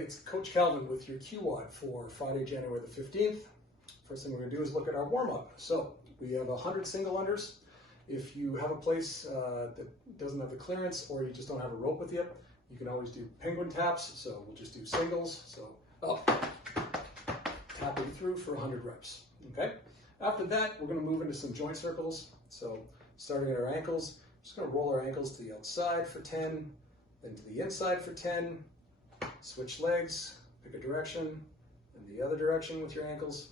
everybody, it's Coach Calvin with your Qwod for Friday, January the 15th. First thing we're going to do is look at our warm-up. So we have 100 single unders. If you have a place that doesn't have the clearance or you just don't have a rope with you, you can always do penguin taps. So we'll just do singles. So up, tapping through for 100 reps. Okay. After that, we're going to move into some joint circles. So starting at our ankles, just going to roll our ankles to the outside for 10, then to the inside for 10. Switch legs, pick a direction, and the other direction with your ankles.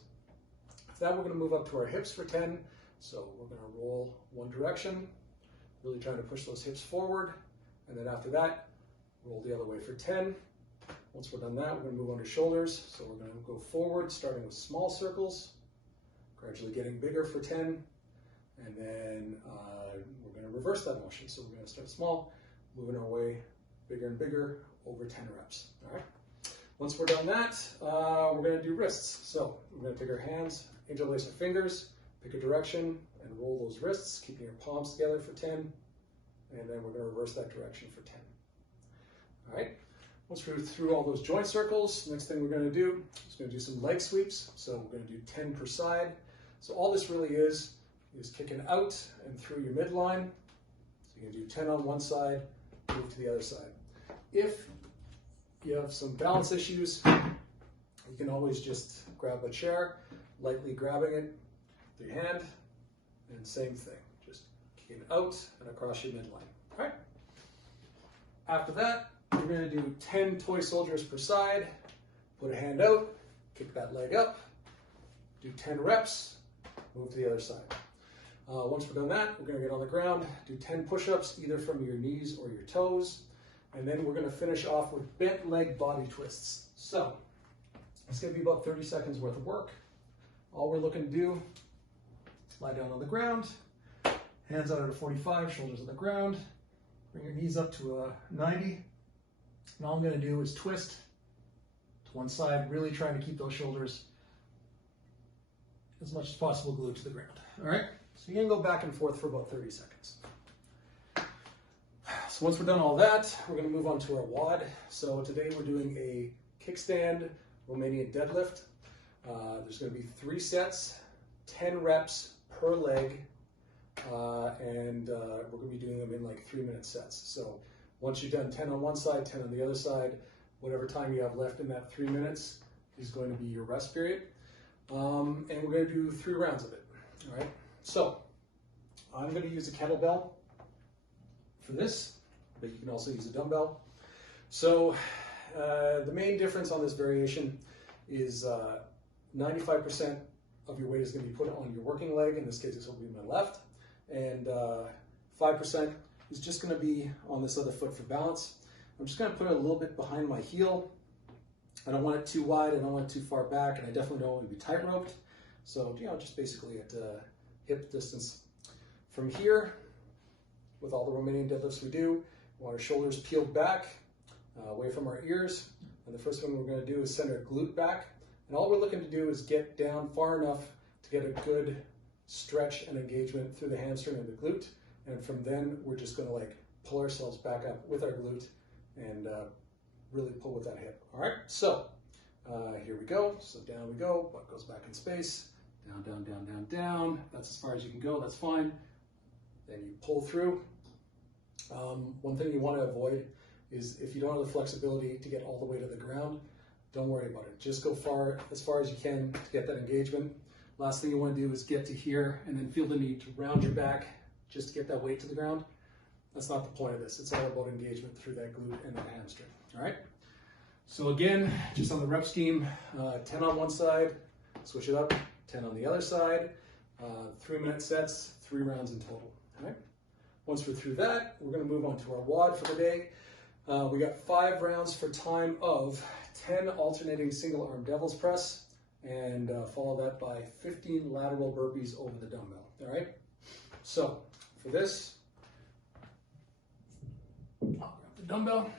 After that, we're going to move up to our hips for 10. So we're going to roll one direction, really trying to push those hips forward. And then after that, roll the other way for 10. Once we're done that, we're going to move on to shoulders. So we're going to go forward, starting with small circles, gradually getting bigger for 10. And then we're going to reverse that motion. So we're going to start small, moving our way bigger and bigger over 10 reps. All right. Once we're done that, we're going to do wrists. So we're going to take our hands, interlace our fingers, pick a direction, and roll those wrists, keeping your palms together for 10. And then we're going to reverse that direction for 10. All right. Once we're through all those joint circles, next thing we're going to do is going to do some leg sweeps. So we're going to do 10 per side. So all this really is kicking out and through your midline. So you're going to do 10 on one side, move to the other side. If you have some balance issues, you can always just grab a chair, lightly grabbing it with your hand, and same thing, just kicking out and across your midline. All right. After that, we're going to do 10 toy soldiers per side. Put a hand out, kick that leg up, do 10 reps, move to the other side. Once we're done that, we're going to get on the ground, do 10 push-ups either from your knees or your toes. And then we're going to finish off with bent leg body twists. So it's going to be about 30 seconds worth of work. All we're looking to do is lie down on the ground, hands out at a 45, shoulders on the ground, bring your knees up to a 90. And all I'm going to do is twist to one side, really trying to keep those shoulders as much as possible glued to the ground. All right, so you can go back and forth for about 30 seconds. So once we're done all that, we're going to move on to our WOD. So today we're doing a kickstand Romanian deadlift. There's going to be 3 sets, 10 reps per leg, and we're going to be doing them in like 3-minute sets. So once you've done 10 on one side, 10 on the other side, whatever time you have left in that 3 minutes is going to be your rest period. And we're going to do 3 rounds of it. All right. So I'm going to use a kettlebell for this, but you can also use a dumbbell. So the main difference on this variation is 95% of your weight is going to be put on your working leg. In this case, this will be my left. And 5% is just going to be on this other foot for balance. I'm just going to put it a little bit behind my heel. I don't want it too wide, I don't want it too far back, and I definitely don't want it to be tight roped. So, just basically at hip distance. From here, with all the Romanian deadlifts we do, we want our shoulders peeled back, away from our ears. And the first thing we're going to do is send our glute back. And all we're looking to do is get down far enough to get a good stretch and engagement through the hamstring and the glute. And from then, we're just going to pull ourselves back up with our glute and really pull with that hip. All right, so here we go. So down we go, butt goes back in space. Down, down, down, down, down. That's as far as you can go, that's fine. Then you pull through. One thing you want to avoid is if you don't have the flexibility to get all the way to the ground, don't worry about it. Just go as far as you can to get that engagement. Last thing you want to do is get to here and then feel the need to round your back just to get that weight to the ground. That's not the point of this. It's all about engagement through that glute and that hamstring. All right. So again, just on the rep scheme, 10 on one side, switch it up, 10 on the other side, 3-minute sets, 3 rounds in total. All right. Once we're through that, we're going to move on to our WOD for the day. We got 5 rounds for time of 10 alternating single arm devil's press, and follow that by 15 lateral burpees over the dumbbell. All right. So for this, I'll grab the dumbbell.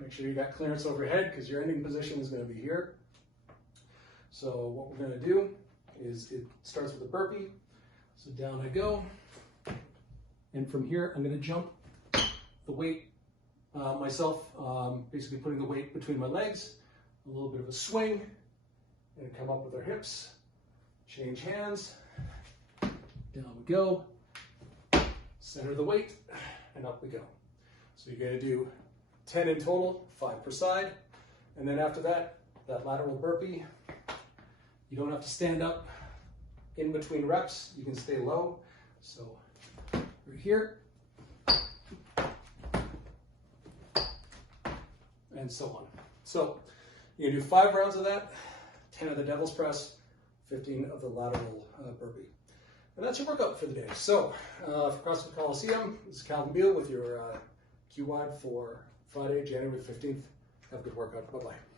Make sure you got clearance overhead because your ending position is going to be here. So what we're going to do is it starts with a burpee. So down I go. And from here, I'm going to jump the weight myself, basically putting the weight between my legs, a little bit of a swing, and come up with our hips, change hands, down we go, center the weight, and up we go. So you're going to do 10 in total, 5 per side, and then after that, that lateral burpee, you don't have to stand up in between reps, you can stay low. So right here, and so on. So you're going to do 5 rounds of that, 10 of the devil's press, 15 of the lateral burpee. And that's your workout for the day. So for CrossFit Coliseum, this is Calvin Beal with your Qwod for Friday, January 15th. Have a good workout. Bye-bye.